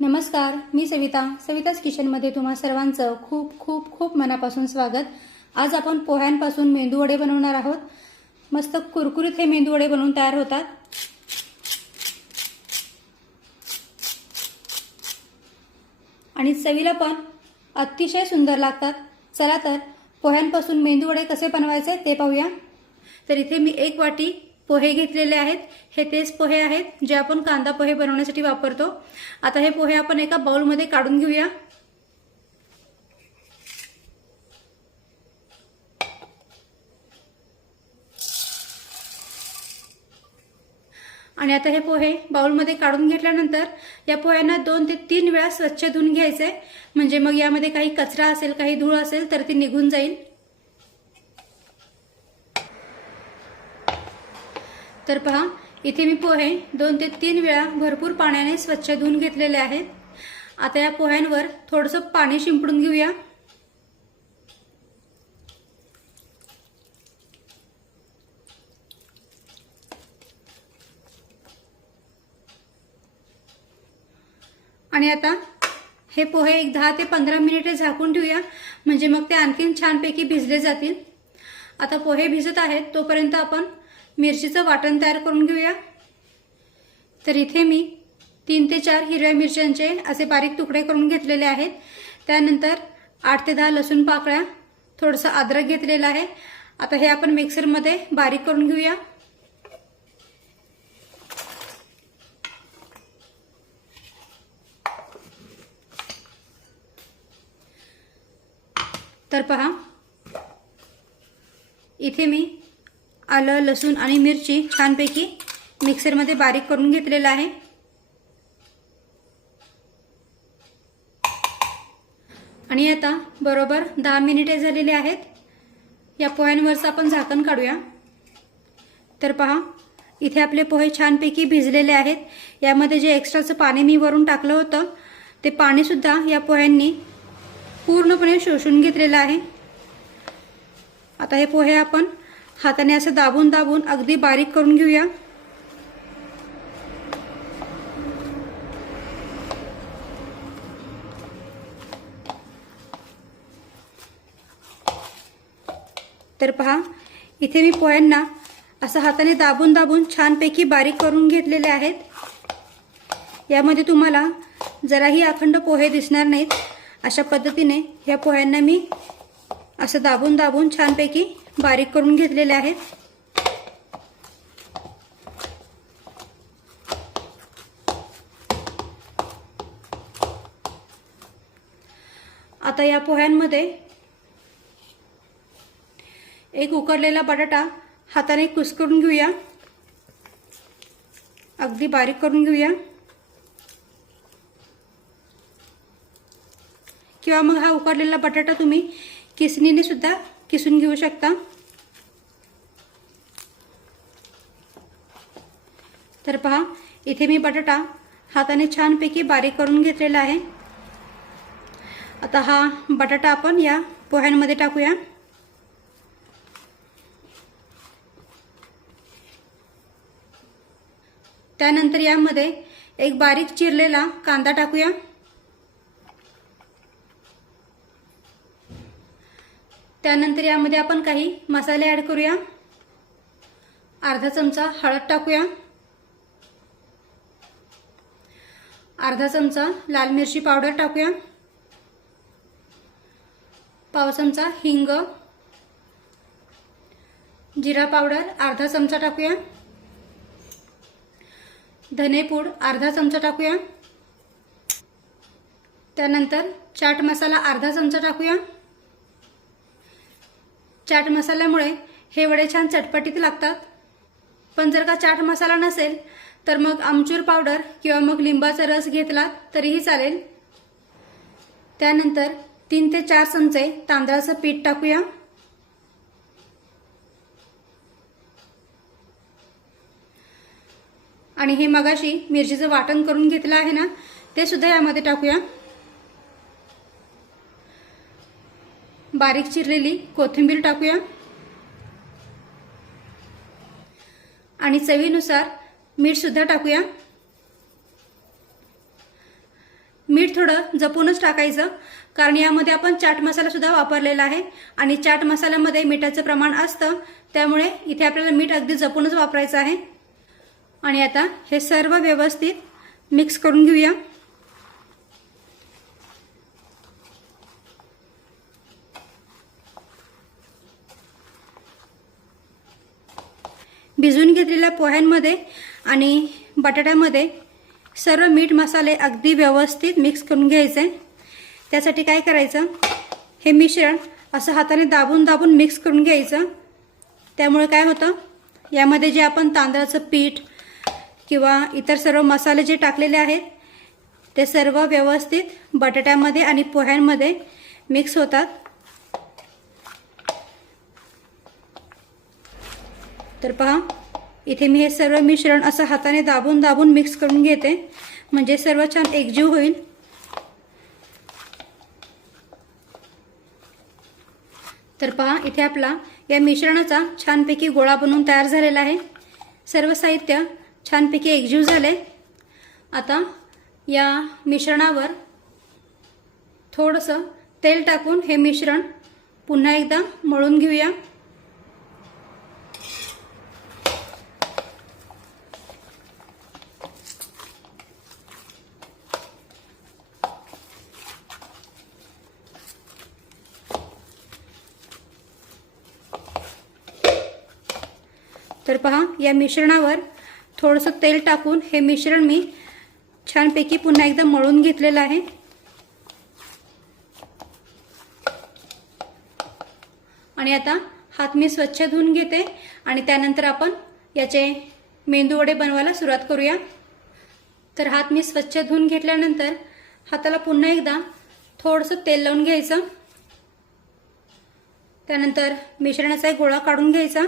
नमस्कार, मी सविताच किचनमध्ये तुम्हा सर्वांचं खूप खूप खूप मनापासून स्वागत। आज आपण पोह्यांपासून मेंदू वडे बनवणार आहोत। मस्त कुरकुरीत हे मेंदू वडे बनवून तयार होतात आणि चवीला पण अतिशय सुंदर लागतात। चला तर पोह्यांपासून मेंदू वडे कसे बनवायचे ते पाहूया। तर इथे मी 1 वाटी पोहे घेतलेले आहेत। हे तेच पोहे आहेत जे आपण कांदा पोहे बनवण्यासाठी वापरतो। आता हे पोहे आपण एका बाउल मध्ये काढून घेऊया। आणि आता हे पोहे बाउल मध्ये काढून घेतल्यानंतर या पोह्यांना 2 ते 3 वेळा स्वच्छ धुवून घ्यायचे, म्हणजे मग यामध्ये काही कचरा असेल, काही धूळ असेल तर ती निघून जाईल। तर पहा, इथे मी पोहे 2 ते 3 वेळा भरपूर पाण्याने स्वच्छ धुवून घेतलेले आहेत। आता या पोह्यांवर थोडंसं पाणी शिंपडून घेऊया। आणि आता हे पोहे एक 10 ते 15 मिनिटे झाकून ठेवूया, म्हणजे मग ते आणखीन छानपैकी भिजले जातील। आता पोहे भिजत आहेत तोपर्यंत आपण मिरचीचं वाटण तयार करून घेऊया। तर इथे मी 3 ते 4 हिरव्या मिरच्यांचे असे बारीक तुकडे करून घेतलेले आहेत। त्यानंतर 8 ते 10 लसूण पाकळ्या, थोडंसं अद्रक घेतलेलं आहे। आता हे आपण मिक्सर मध्ये बारीक करून घेऊया। तर पहा, इथे मी आलं, लसूण आणि मिरची छानपैकी मिक्सर मध्ये बारीक करून घेतलेलं आहे। आणि आता बरोबर 10 मिनिटे झालेली आहेत। या पोह्यांवरचं आपण झाकण काढूया। तर पहा, इथे आपले पोहे छानपैकी भिजलेले आहेत। यामध्ये जे एक्स्ट्राचं पाणी मी वरून टाकलं होतं ते पाणी सुद्धा या पोह्यांनी पूर्णपणे शोषून घेतलेलं आहे। आता हे पोहे आपण हाताने असं दाबून दाबून अगदी बारीक करून घेऊया। तर पहा, इथे मी पोह्यांना असं हाताने दाबून दाबून छानपैकी बारीक करून घेतलेले आहेत। यामध्ये तुम्हाला जराही अखंड पोहे दिसणार नाहीत। अशा पद्धतीने या पोह्यांना मी असं दाबून दाबून छानपैकी बारीक करून घेतलेले आहेत। आता या पोह्यांमध्ये एक उकडलेला बटाटा हाताने कुस्करून घेऊया, अगदी बारीक करून घेऊया। किंवा मग हा उकडलेला बटाटा तुम्ही किसणीने सुद्धा किसून घेऊ शकता। तर पहा, इथे मी बटाटा हाताने छानपैकी बारीक करून घेतलेला आहे। आता हा बटाटा आपण या पोह्यांमध्ये टाकूया। त्यानंतर यामध्ये एक बारीक चिरलेला कांदा टाकूया। त्यानंतर यामध्ये आपण काही मसाले ऍड करूया। अर्धा चमचा हळद टाकूया, अर्धा चमचा लाल मिरची पावडर टाकूया, पाव चमचा हिंग, जिरा पावडर अर्धा चमचा टाकूया, धनेपूड अर्धा चमचा टाकूया। त्यानंतर चाट मसाला अर्धा चमचा टाकूया। चाट मसाल्यामुळे हे वडे छान चटपटीत लागतात। पण जर का चाट मसाला नसेल तर मग आमचूर पावडर किंवा मग लिंबाचा रस घेतला तरीही चालेल। त्यानंतर 3 ते 4 चमचे तांदळाचं पीठ टाकूया। आणि हे मगाशी मिरचीचं वाटण करून घेतलं आहे ना, ते सुद्धा यामध्ये टाकूया। बारीक चिरलेली कोथिंबीर टाकूया आणि चवीनुसार मीठ सुद्धा टाकूया। मीठ थोडं जपूनच टाकायचं, कारण यामध्ये आपण चाट मसाला सुद्धा वापरलेला आहे आणि चाट मसाल्यामध्ये मिठाचं प्रमाण असतं, त्यामुळे इथे आपल्याला मीठ अगदी जपूनच वापरायचं आहे। आणि आता हे सर्व व्यवस्थित मिक्स करून घेऊया। भिजवून घेतलेल्या पोह्यांमध्ये आणि बटाट्यामध्ये सर्व मीठ मसाले अगदी व्यवस्थित मिक्स करून घ्यायचे। त्यासाठी काय करायचं, हे मिश्रण असं हाताने दाबून दाबून मिक्स करून घ्यायचं। त्यामुळे काय होतं, यामध्ये जे आपण तांदळाचं पीठ किंवा इतर सर्व मसाले जे टाकलेले आहेत ते सर्व व्यवस्थित बटाट्यामध्ये आणि पोह्यांमध्ये मिक्स होतात। तर पहा, इथे मी हे सर्व मिश्रण असं हाताने दाबून दाबून मिक्स करून घेते, म्हणजे सर्व छान एकजीव होईल। तर पहा, इथे आपला या मिश्रणाचा छानपैकी गोळा बनवून तयार झालेला आहे। सर्व साहित्य छानपैकी एकजीव झाले। आता या मिश्रणावर थोडंसं तेल टाकून हे मिश्रण पुन्हा एकदा मळून घेऊया। तर पहा, या मिश्रणावर थोडंसं तेल टाकून हे मिश्रण मी छानपैकी पुन्हा एकदा मळून घेतलेलं आहे। आणि आता हात मी स्वच्छ धुवून घेते आणि त्यानंतर आपण याचे मेंदू वडे बनवायला सुरुवात करूया। तर हात मी स्वच्छ धुवून घेतल्यानंतर हाताला पुन्हा एकदा थोडंसं तेल लावून घ्यायचं। त्यानंतर मिश्रणाचा एक गोळा काढून घ्यायचा।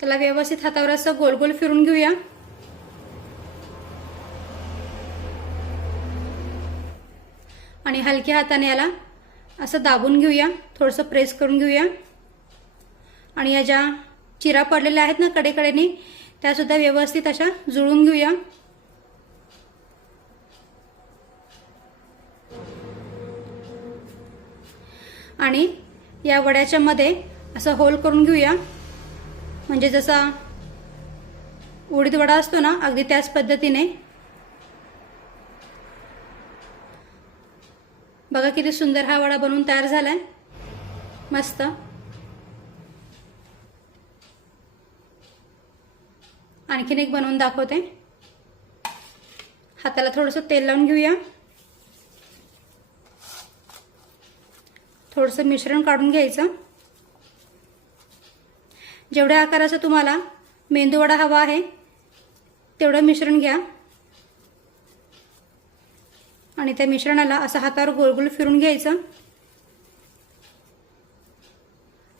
त्याला व्यवस्थित हातावर असं गोल गोल फिरून घेऊया। आणि हलक्या हाताने याला असं दाबून घेऊया, थोडंसं प्रेस करून घेऊया। आणि या ज्या चिरा पडलेल्या आहेत ना कडेकडेने, त्या सुद्धा व्यवस्थित अशा जुळून घेऊया। आणि या वड्याच्या मध्ये असं होल करून घेऊया, म्हणजे जसा उडीद वडा असतो ना, अगदी त्याच पद्धतीने। बघा किती सुंदर हा वडा बनवून तयार झालाय, मस्त। आणखीन एक बनवून दाखवते। हाताला थोडंसं तेल लावून घेऊया, थोडंसं मिश्रण काढून घ्यायचं। जेवढ्या आकाराचा तुम्हाला मेंदू वडा हवा आहे तेवढं मिश्रण घ्या आणि त्या मिश्रणाला असं हातावर गोल गोल फिरून घ्यायचं।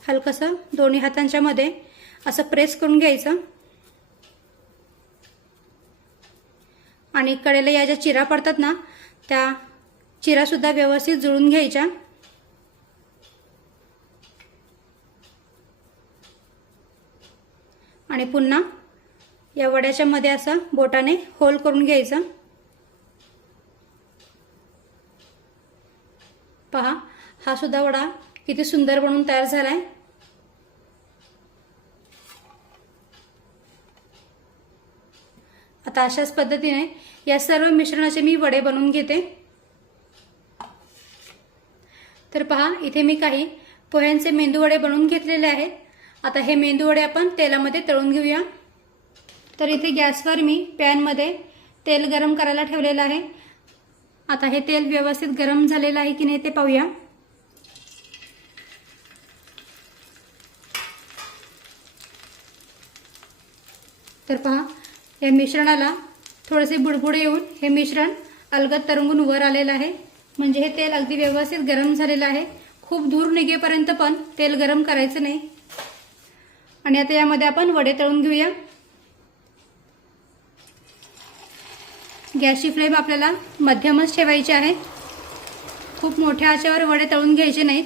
हलकसं दोन्ही हातांच्या मध्ये असं प्रेस करून घ्यायचं आणि कडेला या ज्या चिरा पडतात ना, त्या चिरा सुद्धा व्यवस्थित जुळून घ्यायच्या। आणि पुन्हा या वड्याच्या मध्ये असं बोटाने होल करून घ्यायचं। पहा, हा सुद्धा वडा किती सुंदर बनून तयार झालाय। आता अशाच पद्धतीने या सर्व मिश्रणाचे मी वडे बनवून घेते। तर पहा, इथे मी काही पोह्यांचे मेंदू वडे बनवून घेतलेले आहेत। आता हे मेंदू वडे आपण तेलामध्ये तळून घेऊया। तर इथे गॅसवर मी पॅनमध्ये तेल गरम करायला ठेवलेलं आहे। आता हे तेल व्यवस्थित गरम झालेलं आहे की नाही ते पाहूया। तर पहा, या मिश्रणाला थोडेसे बुडबुडे येऊन हे मिश्रण अलगद तरंगून वर आलेलं आहे, म्हणजे हे तेल अगदी व्यवस्थित गरम झालेलं आहे। खूप दूर निघेपर्यंत पण तेल गरम करायचं नाही। आणि आता यामध्ये आपण वडे तळून घेऊया। गॅसची फ्लेम आपल्याला मध्यमच ठेवायची आहे, खूप मोठ्या आचेवर वडे तळून घ्यायचे नाहीत।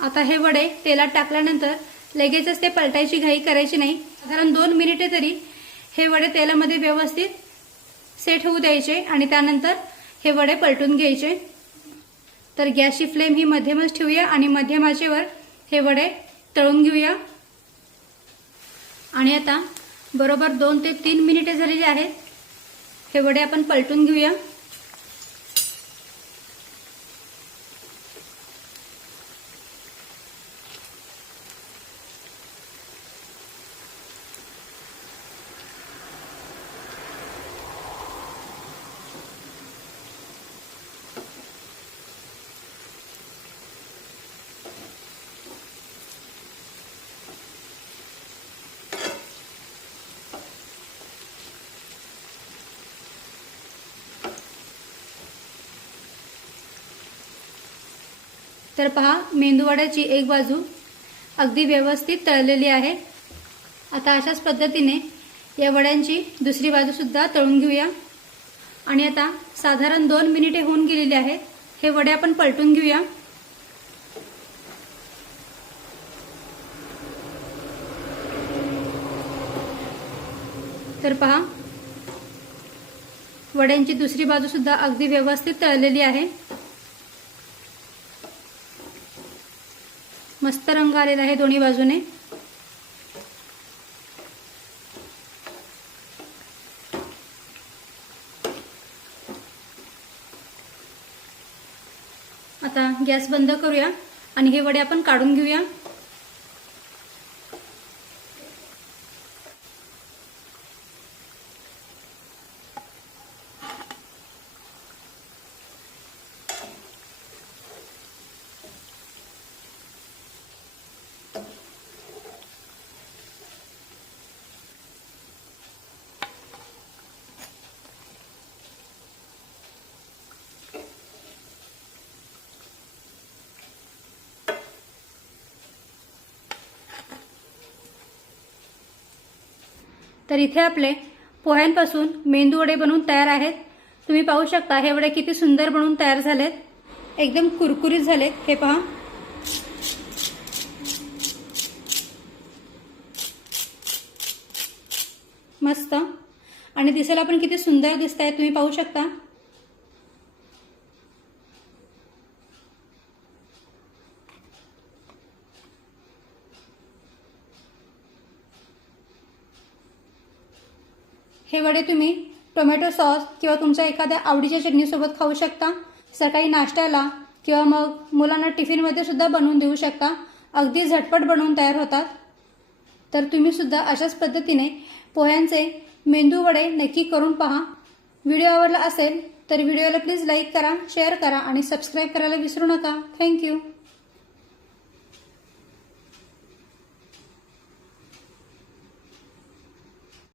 आता हे वडे तेलात टाकल्यानंतर लगेचच ते पलटायची घाई करायची नाही. साधारण 2 मिनिटे तरी हे वडे तेलामध्ये व्यवस्थित सेट होऊ द्यायचे आणि त्यानंतर हे वडे पलटून घ्यायचे. तर गॅसची फ्लेम ही मध्यमच ठेवूया आणि मध्यम आचेवर हे वडे तळून घेऊया. आणि आता बरोबर 2 ते 3 मिनिटे झालेली आहेत. हे वडे आपण पलटून घेऊया. तर पहा, मेंदूवड्याची एक बाजू अगदी व्यवस्थित तळलेली आहे. आता अशाच पद्धतीने या वड्यांची दुसरी बाजू सुद्धा तळून घेऊया. आणि आता साधारण 2 मिनिटे होऊन गेलेली आहेत. हे वडे आपण पलटून घेऊया. तर पहा, वड्यांची दुसरी बाजू सुद्धा अगदी व्यवस्थित तळलेली आहे. मस्त रंग आलेला आहे दोन्ही बाजूने. आता गॅस बंद करूया आणि हे वडे आपण काढून घेऊया. तर इथे आपले पोह्यांपासून मेंदू वडे बनवून तयार आहेत. तुम्ही पाहू शकता हे वडे किती सुंदर बनवून तयार झालेत. एकदम कुरकुरीत झालेत. हे पहा, मस्त आणि दिसायला पण किती सुंदर दिसत आहेत. तुम्ही पाहू शकता. हे वडे तुम्ही टोमॅटो सॉस किंवा तुमच्या एखाद्या आवडीच्या चटणीसोबत खाऊ शकता. सकाळी नाश्त्याला किंवा मग मुलांना टिफिनमध्ये सुद्धा बनवून देऊ शकता. अगदी झटपट बनवून तयार होतात. तर तुम्ही सुद्धा अशाच पद्धतीने पोह्यांचे मेंदू वडे नक्की करून पहा. व्हिडिओ आवडला असेल तर व्हिडिओला प्लीज लाईक करा, शेअर करा आणि सबस्क्राईब करायला विसरू नका. थँक्यू.